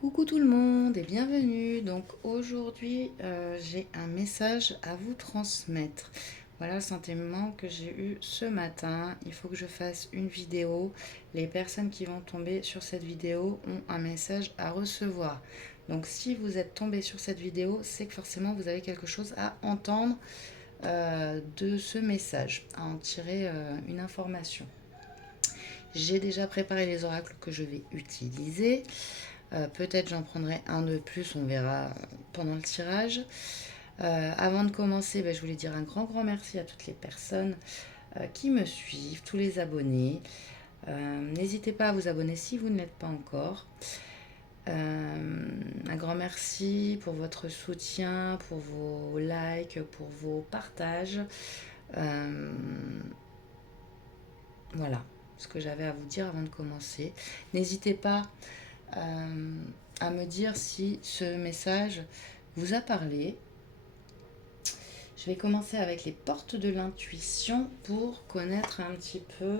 Coucou tout le monde et bienvenue. Donc aujourd'hui, j'ai un message à vous transmettre. Voilà le sentiment que j'ai eu ce matin. Il faut que je fasse une vidéo. Les personnes qui vont tomber sur cette vidéo ont un message à recevoir. Donc si vous êtes tombé sur cette vidéo, c'est que forcément vous avez quelque chose à entendre de ce message, à en tirer une information. J'ai déjà préparé les oracles que je vais utiliser. Peut-être j'en prendrai un de plus, on verra pendant le tirage. Avant de commencer, je voulais dire un grand merci à toutes les personnes qui me suivent, tous les abonnés. N'hésitez pas à vous abonner si vous ne l'êtes pas encore. Un grand merci pour votre soutien, pour vos likes, pour vos partages. Voilà ce que j'avais à vous dire avant de commencer. N'hésitez pas à me dire si ce message vous a parlé. Je vais commencer avec les portes de l'intuition pour connaître un petit peu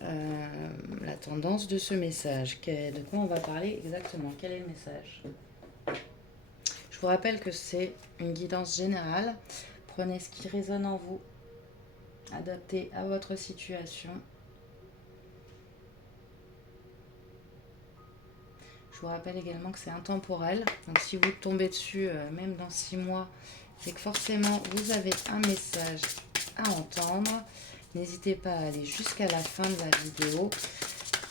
la tendance de ce message. De quoi on va parler exactement? Quel est le message? Je vous rappelle que c'est une guidance générale. Prenez ce qui résonne en vous, adaptez à votre situation. Je vous rappelle également que c'est intemporel. Donc si vous tombez dessus, même dans 6 mois, c'est que forcément vous avez un message à entendre. N'hésitez pas à aller jusqu'à la fin de la vidéo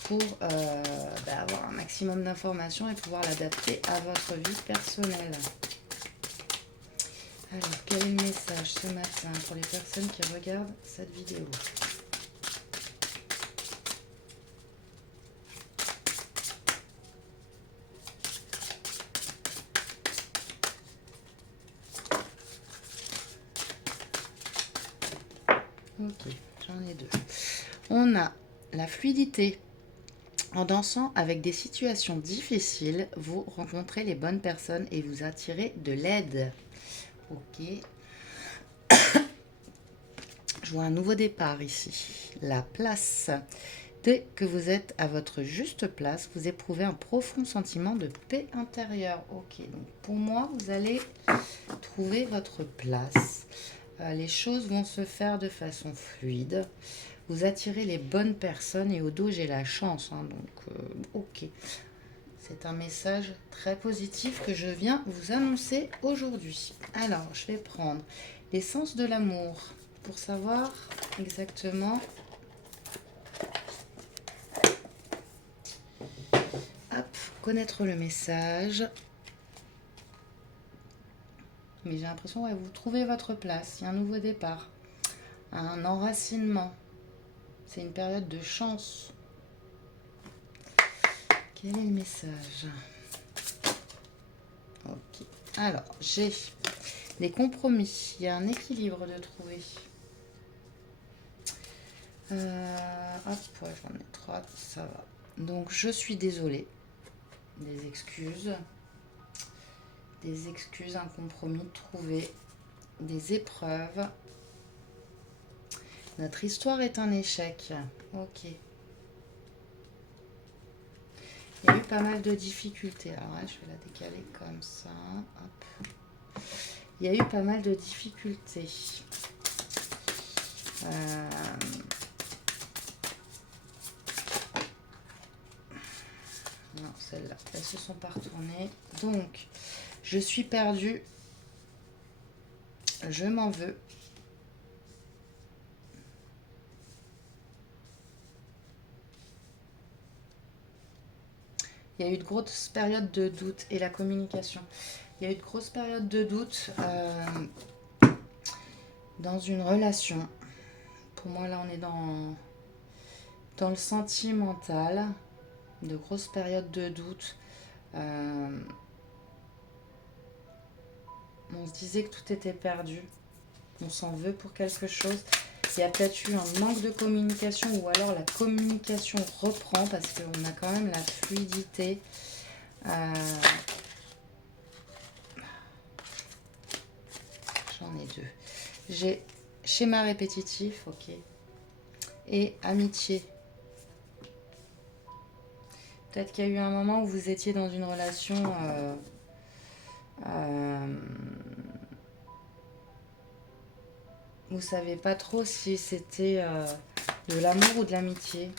pour avoir un maximum d'informations et pouvoir l'adapter à votre vie personnelle. Alors, quel est le message ce matin pour les personnes qui regardent cette vidéo? Ok, j'en ai deux. On a la fluidité. En dansant avec des situations difficiles, vous rencontrez les bonnes personnes et vous attirez de l'aide. Ok. Je vois un nouveau départ ici. La place. Dès que vous êtes à votre juste place, vous éprouvez un profond sentiment de paix intérieure. Ok, donc pour moi, vous allez trouver votre place. Les choses vont se faire de façon fluide. Vous attirez les bonnes personnes et au dos, j'ai la chance. Ok. C'est un message très positif que je viens vous annoncer aujourd'hui. Alors, je vais prendre l'essence de l'amour pour savoir exactement. Hop, connaître le message. Mais j'ai l'impression que vous trouvez votre place. Il y a un nouveau départ. Un enracinement. C'est une période de chance. Quel est le message? Ok. Alors, j'ai des compromis. Il y a un équilibre de trouver. Hop, ouais, j'en ai 3, ça va. Donc, je suis désolée. Des excuses, un compromis trouvé, des épreuves. Notre histoire est un échec. Ok. Il y a eu pas mal de difficultés. Alors là, je vais la décaler comme ça. Hop. Il y a eu pas mal de difficultés. Non, celles-là, elles se sont pas retournées. Donc, je suis perdue. Je m'en veux. Il y a eu de grosses périodes de doute et la communication. Il y a eu de grosses périodes de doute dans une relation. Pour moi, là, on est dans le sentimental. De grosses périodes de doute. On se disait que tout était perdu. On s'en veut pour quelque chose. Il y a peut-être eu un manque de communication ou alors la communication reprend parce qu'on a quand même la fluidité. J'en ai deux. J'ai schéma répétitif, ok. Et amitié. Peut-être qu'il y a eu un moment où vous étiez dans une relation euh, vous ne savez pas trop si c'était de l'amour ou de l'amitié.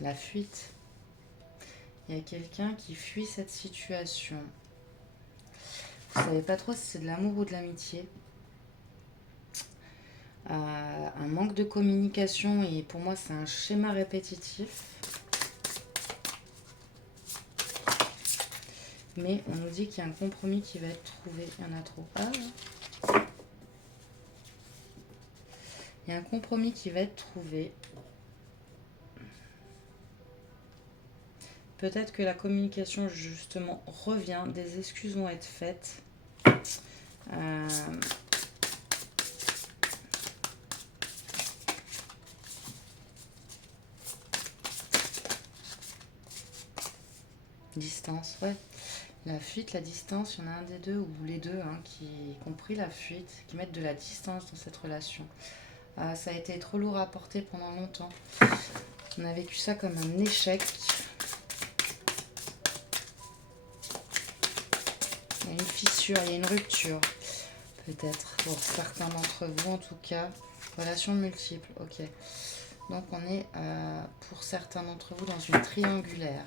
La fuite. Il y a quelqu'un qui fuit cette situation. Vous ne savez pas trop si c'est de l'amour ou de l'amitié. Un manque de communication et pour moi c'est un schéma répétitif. Mais on nous dit qu'il y a un compromis qui va être trouvé. Il y en a trop. Ah. Il y a un compromis qui va être trouvé. Peut-être que la communication justement revient. Des excuses vont être faites. Distance, ouais. La fuite, la distance, il y en a un des deux ou les deux qui ont pris la fuite, qui mettent de la distance dans cette relation. Ça a été trop lourd à porter pendant longtemps. On a vécu ça comme un échec. Il y a une fissure, il y a une rupture. Peut-être pour certains d'entre vous en tout cas. Relation multiple, ok. Donc on est pour certains d'entre vous dans une triangulaire.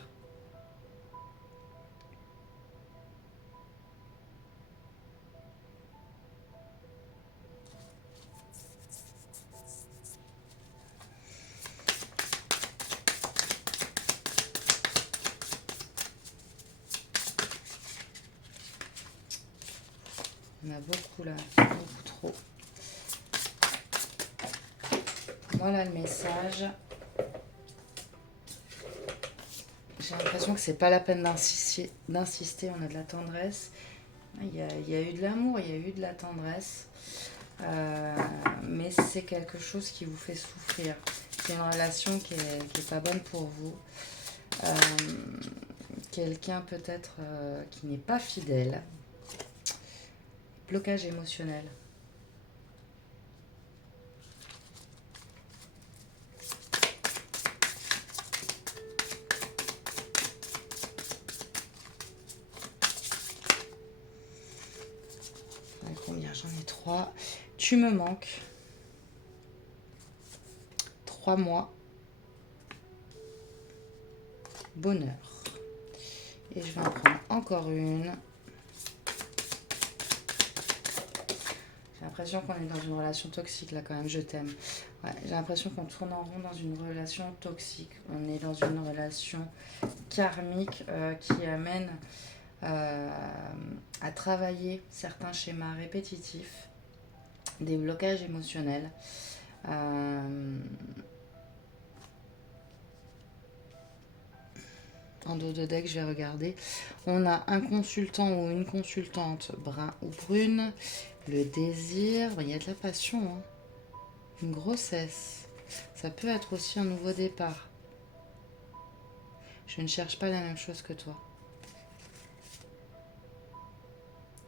On a beaucoup là, beaucoup trop. Voilà le message. J'ai l'impression que c'est pas la peine d'insister, on a de la tendresse. Il y a eu de l'amour, il y a eu de la tendresse. Mais c'est quelque chose qui vous fait souffrir. C'est une relation qui est pas bonne pour vous. Quelqu'un peut-être qui n'est pas fidèle. Blocage émotionnel. Combien? J'en ai 3. Tu me manques. 3 mois. Bonheur. Et je vais en prendre encore une. J'ai l'impression qu'on est dans une relation toxique là quand même, je t'aime. Ouais, j'ai l'impression qu'on tourne en rond dans une relation toxique. On est dans une relation karmique qui amène à travailler certains schémas répétitifs, des blocages émotionnels. En dos de deck, je vais regarder. On a un consultant ou une consultante brun ou brune. Le désir, il y a de la passion. Une grossesse. Ça peut être aussi un nouveau départ. Je ne cherche pas la même chose que toi.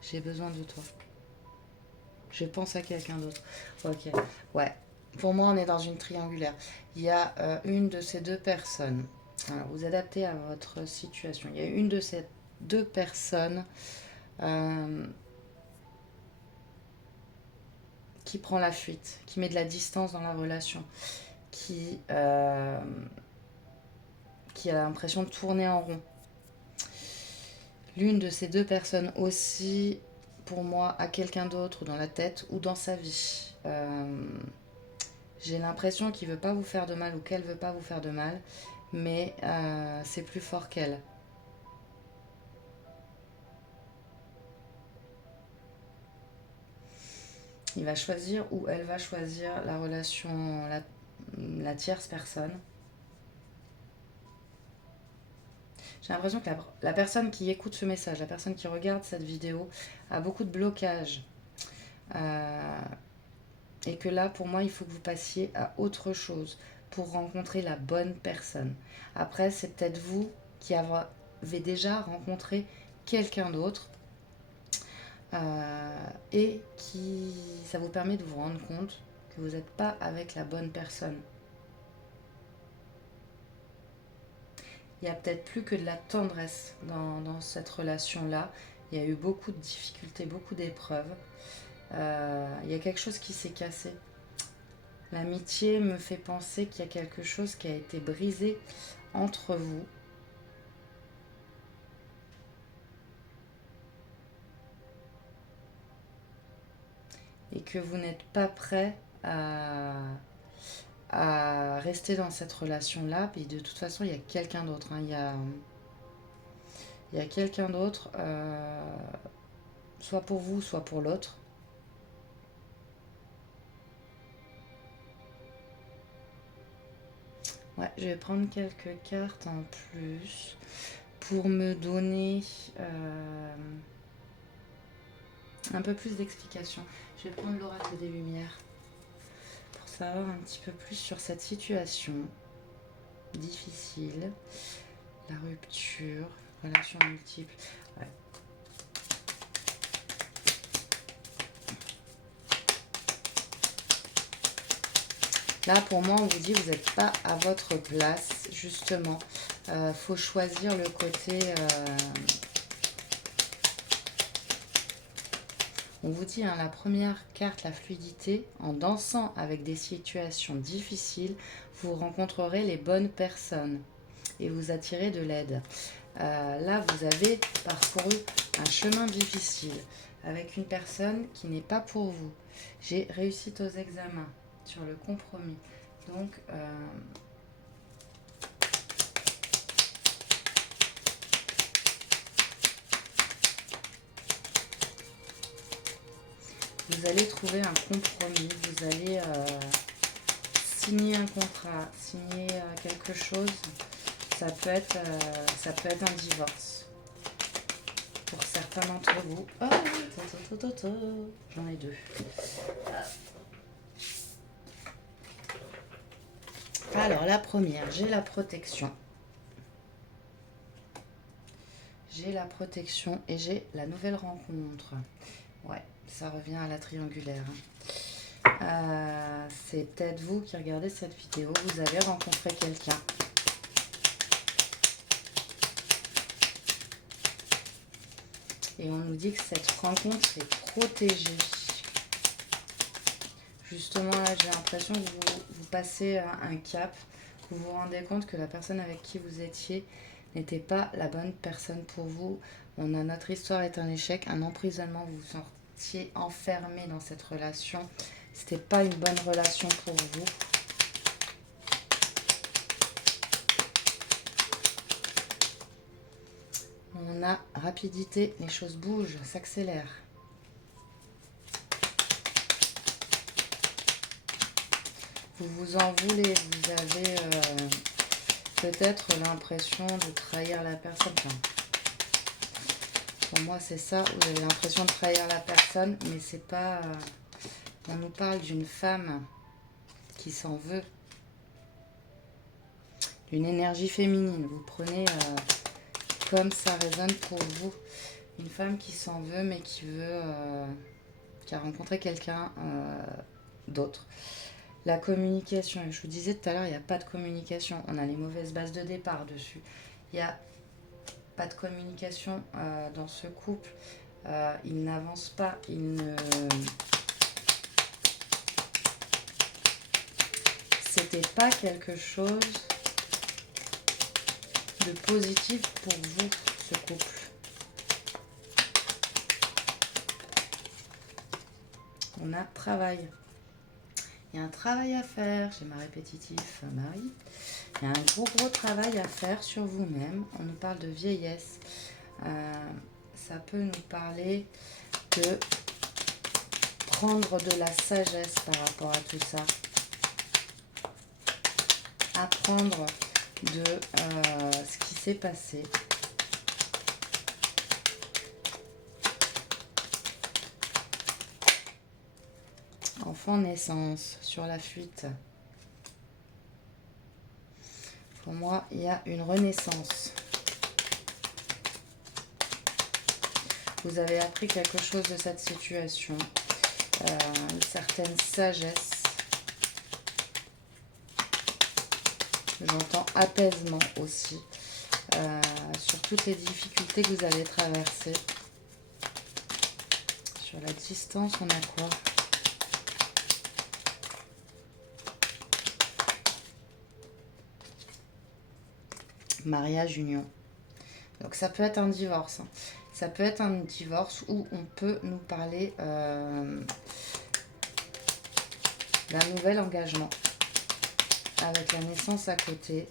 J'ai besoin de toi. Je pense à quelqu'un d'autre. Ok, ouais. Pour moi, on est dans une triangulaire. Il y a une de ces deux personnes. Alors, vous adaptez à votre situation. Il y a une de ces deux personnes qui prend la fuite, qui met de la distance dans la relation, qui a l'impression de tourner en rond. L'une de ces deux personnes aussi, pour moi, a quelqu'un d'autre dans la tête ou dans sa vie. J'ai l'impression qu'il ne veut pas vous faire de mal ou qu'elle ne veut pas vous faire de mal, mais c'est plus fort qu'elle. Il va choisir ou elle va choisir la relation, la tierce personne. J'ai l'impression que la personne qui écoute ce message, la personne qui regarde cette vidéo, a beaucoup de blocages. Et que là, pour moi, il faut que vous passiez à autre chose pour rencontrer la bonne personne. Après, c'est peut-être vous qui avez déjà rencontré quelqu'un d'autre et qui ça vous permet de vous rendre compte que vous n'êtes pas avec la bonne personne. Il n'y a peut-être plus que de la tendresse dans cette relation-là. Il y a eu beaucoup de difficultés, beaucoup d'épreuves. Il y a quelque chose qui s'est cassé. L'amitié me fait penser qu'il y a quelque chose qui a été brisé entre vous. Et que vous n'êtes pas prêt à rester dans cette relation-là. Et de toute façon, il y a quelqu'un d'autre. Hein. Il y a quelqu'un d'autre, soit pour vous, soit pour l'autre. Ouais, je vais prendre quelques cartes en plus pour me donner un peu plus d'explications. Je vais prendre l'oracle des Lumières pour savoir un petit peu plus sur cette situation difficile, la rupture, relations multiples. Ouais. Là, pour moi, on vous dit, vous n'êtes pas à votre place, justement. Faut choisir le côté... On vous dit, hein, la première carte, la fluidité, en dansant avec des situations difficiles, vous rencontrerez les bonnes personnes et vous attirez de l'aide. Là, vous avez parcouru un chemin difficile avec une personne qui n'est pas pour vous. J'ai réussi aux examens sur le compromis. Donc, vous allez trouver un compromis, vous allez signer un contrat, signer quelque chose. Ça peut être un divorce. Pour certains d'entre vous. Oh, j'en ai deux. Alors, la première, j'ai la protection. J'ai la protection et j'ai la nouvelle rencontre. Ouais, ça revient à la triangulaire. C'est peut-être vous qui regardez cette vidéo. Vous avez rencontré quelqu'un. Et on nous dit que cette rencontre est protégée. Justement, là, j'ai l'impression que vous passez un cap. Vous vous rendez compte que la personne avec qui vous étiez n'était pas la bonne personne pour vous. Notre histoire est un échec, un emprisonnement. Vous vous sentiez enfermé dans cette relation. C'était pas une bonne relation pour vous. On a rapidité, les choses bougent, s'accélèrent. Vous vous en voulez, vous avez peut-être l'impression de trahir la personne. Enfin, pour moi, c'est ça, vous avez l'impression de trahir la personne, mais c'est pas... on nous parle d'une femme qui s'en veut, d'une énergie féminine. Vous prenez comme ça résonne pour vous, une femme qui s'en veut, mais qui veut... qui a rencontré quelqu'un d'autre. La communication, je vous disais tout à l'heure, il n'y a pas de communication. On a les mauvaises bases de départ dessus. Il n'y a pas de communication dans ce couple. Il n'avance pas, C'était pas quelque chose de positif pour vous, ce couple. On a travail. Il y a un travail à faire, j'ai ma répétitif Marie. Il y a un gros travail à faire sur vous-même. On nous parle de vieillesse. Ça peut nous parler de prendre de la sagesse par rapport à tout ça. Apprendre de ce qui s'est passé. Enfant naissance, sur la fuite. Pour moi, il y a une renaissance. Vous avez appris quelque chose de cette situation. Une certaine sagesse. J'entends apaisement aussi. sur toutes les difficultés que vous allez traverser. Sur la distance, on a quoi? Mariage, union. Donc ça peut être un divorce. Hein. Ça peut être un divorce où on peut nous parler d'un nouvel engagement. Avec la naissance à côté.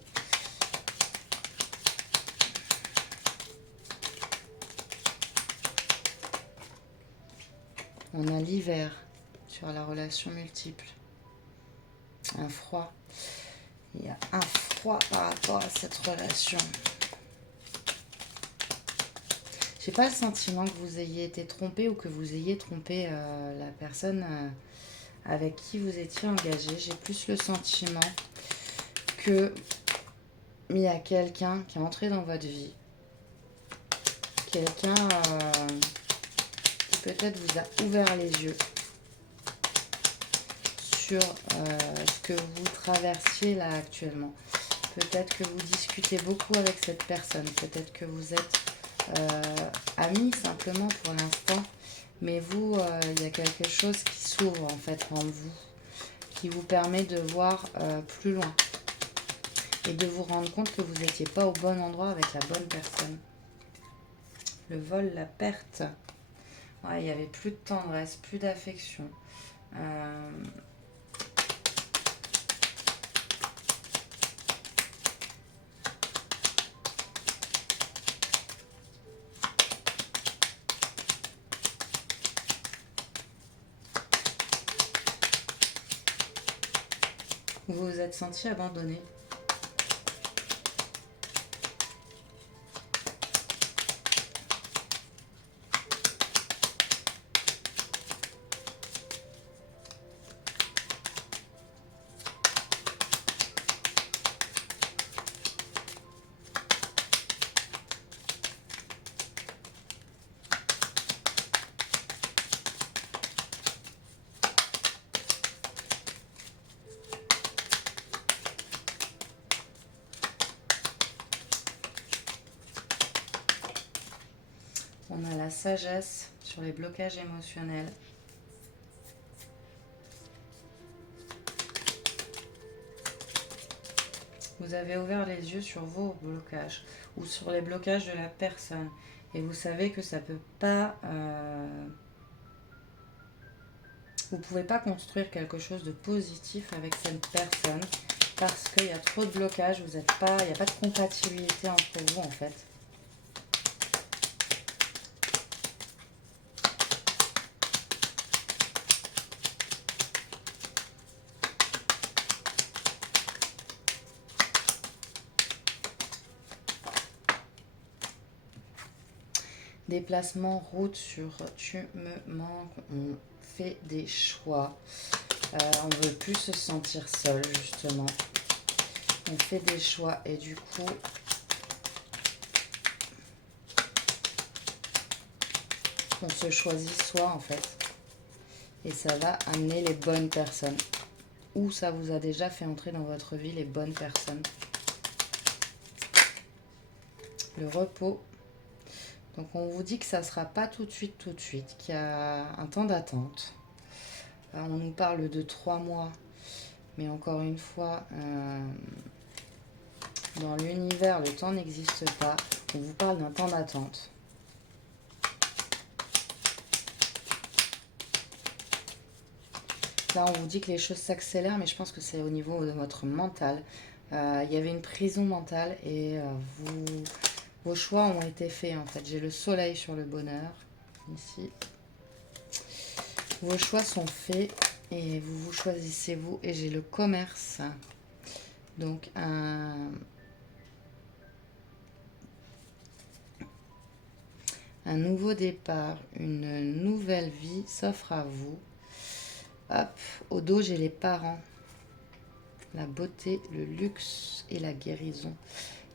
On a l'hiver sur la relation multiple. Un froid. Il y a un froid par rapport à cette relation. J'ai pas le sentiment que vous ayez été trompé ou que vous ayez trompé la personne avec qui vous étiez engagé. J'ai plus le sentiment que il y a quelqu'un qui est entré dans votre vie. Quelqu'un qui peut-être vous a ouvert les yeux sur ce que vous traversiez là actuellement. Peut-être que vous discutez beaucoup avec cette personne. Peut-être que vous êtes amis simplement pour l'instant. Mais vous, il y a quelque chose qui s'ouvre en fait en vous. Qui vous permet de voir plus loin. Et de vous rendre compte que vous n'étiez pas au bon endroit avec la bonne personne. Le vol, la perte. Ouais, il n'y avait plus de tendresse, plus d'affection. Vous vous êtes senti abandonné. On a la sagesse sur les blocages émotionnels. Vous avez ouvert les yeux sur vos blocages ou sur les blocages de la personne. Et vous savez que ça peut pas... vous ne pouvez pas construire quelque chose de positif avec cette personne parce qu'il y a trop de blocages, vous êtes pas, il n'y a pas de compatibilité entre vous en fait. Déplacement, route sur tu me manques, on fait des choix. On ne veut plus se sentir seul justement. On fait des choix et du coup, on se choisit soi en fait. Et ça va amener les bonnes personnes. Ou ça vous a déjà fait entrer dans votre vie les bonnes personnes. Le repos. Donc on vous dit que ça ne sera pas tout de suite, qu'il y a un temps d'attente. On nous parle de 3 mois, mais encore une fois, dans l'univers, le temps n'existe pas. On vous parle d'un temps d'attente. Là, on vous dit que les choses s'accélèrent, mais je pense que c'est au niveau de votre mental. Il y avait une prison mentale et vos choix ont été faits en fait. J'ai le soleil sur le bonheur, ici. Vos choix sont faits et vous vous choisissez vous. Et j'ai le commerce. Donc un nouveau départ, une nouvelle vie s'offre à vous. Hop, au dos j'ai les parents. La beauté, le luxe et la guérison.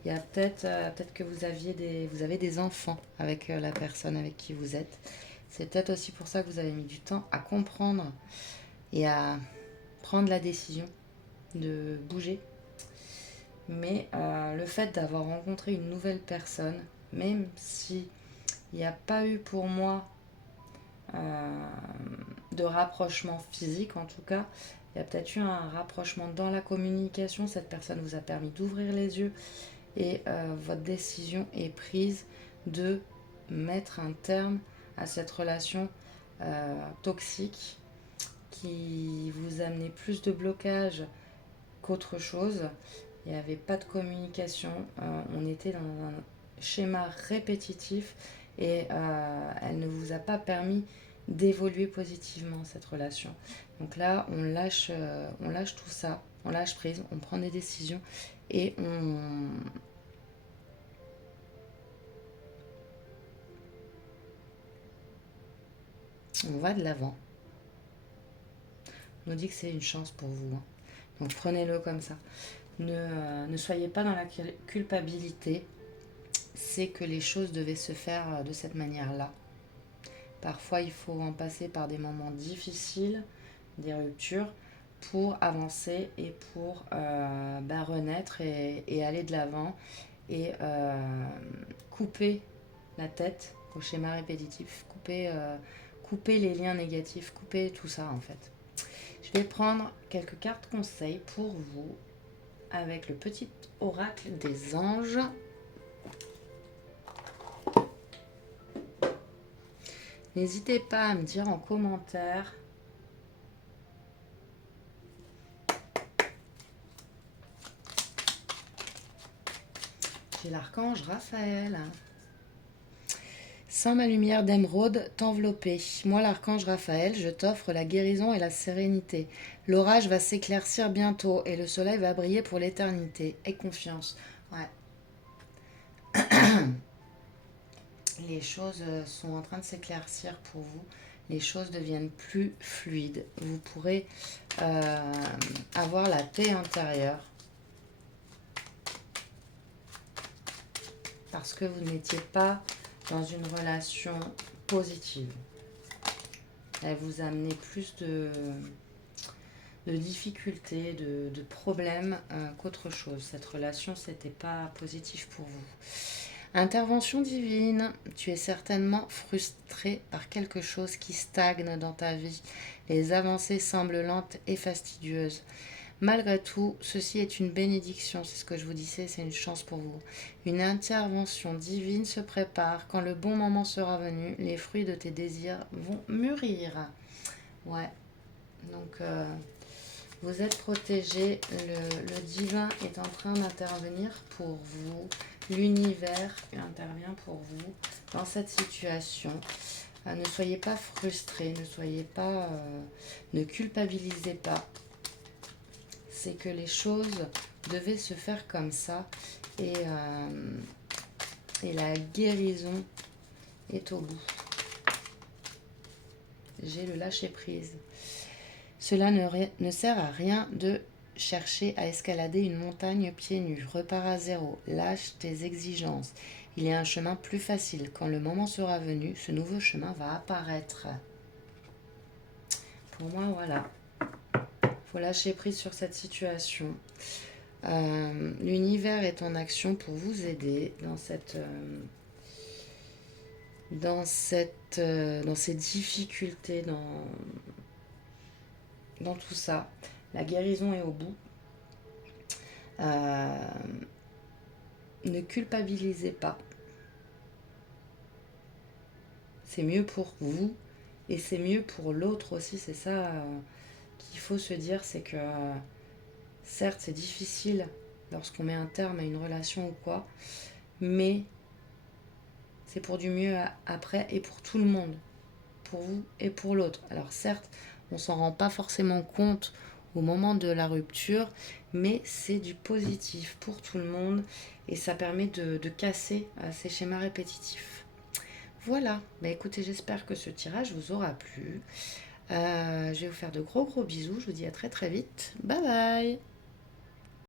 Il y a peut-être que vous avez des enfants avec la personne avec qui vous êtes. C'est peut-être aussi pour ça que vous avez mis du temps à comprendre et à prendre la décision de bouger. Mais le fait d'avoir rencontré une nouvelle personne, même si il n'y a pas eu pour moi de rapprochement physique en tout cas, il y a peut-être eu un rapprochement dans la communication, cette personne vous a permis d'ouvrir les yeux et votre décision est prise de mettre un terme à cette relation toxique qui vous amenait plus de blocage qu'autre chose. Il n'y avait pas de communication, on était dans un schéma répétitif et elle ne vous a pas permis d'évoluer positivement cette relation. Donc là, on lâche tout ça, on lâche prise, on prend des décisions et on va de l'avant. On nous dit que c'est une chance pour vous. Hein. Donc prenez-le comme ça. Ne soyez pas dans la culpabilité. C'est que les choses devaient se faire de cette manière-là. Parfois, il faut en passer par des moments difficiles, des ruptures, pour avancer et pour renaître et aller de l'avant et couper la tête au schéma répétitif, couper les liens négatifs, couper tout ça en fait. Je vais prendre quelques cartes conseils pour vous avec le petit oracle des anges. N'hésitez pas à me dire en commentaire j'ai l'archange Raphaël. Sans ma lumière d'émeraude t'envelopper. Moi, l'archange Raphaël, je t'offre la guérison et la sérénité. L'orage va s'éclaircir bientôt et le soleil va briller pour l'éternité. Aie confiance. Ouais. Les choses sont en train de s'éclaircir pour vous. Les choses deviennent plus fluides. Vous pourrez avoir la paix intérieure. Parce que vous n'étiez pas dans une relation positive. Elle vous a amené plus de difficultés, de problèmes qu'autre chose. Cette relation, c'était pas positif pour vous. Intervention divine, tu es certainement frustré par quelque chose qui stagne dans ta vie. Les avancées semblent lentes et fastidieuses. Malgré tout, ceci est une bénédiction, c'est ce que je vous disais, c'est une chance pour vous. Une intervention divine se prépare. Quand le bon moment sera venu, les fruits de tes désirs vont mûrir. Ouais, donc vous êtes protégé, le divin est en train d'intervenir pour vous. L'univers intervient pour vous dans cette situation. Ne soyez pas frustrés, ne culpabilisez pas. C'est que les choses devaient se faire comme ça et la guérison est au bout. J'ai le lâcher-prise. Cela ne sert à rien de chercher à escalader une montagne pieds nus. Repars à zéro. Lâche tes exigences. Il y a un chemin plus facile. Quand le moment sera venu, ce nouveau chemin va apparaître. Pour moi, voilà. Il faut lâcher prise sur cette situation. L'univers est en action pour vous aider dans ces difficultés, dans tout ça. La guérison est au bout. Ne culpabilisez pas. C'est mieux pour vous et c'est mieux pour l'autre aussi. C'est ça qu'il faut se dire, c'est que certes c'est difficile lorsqu'on met un terme à une relation ou quoi, mais c'est pour du mieux après et pour tout le monde, pour vous et pour l'autre. Alors certes, on s'en rend pas forcément compte au moment de la rupture, mais c'est du positif pour tout le monde et ça permet de casser ces schémas répétitifs. Voilà, écoutez, j'espère que ce tirage vous aura plu. Je vais vous faire de gros bisous, je vous dis à très très vite. Bye bye.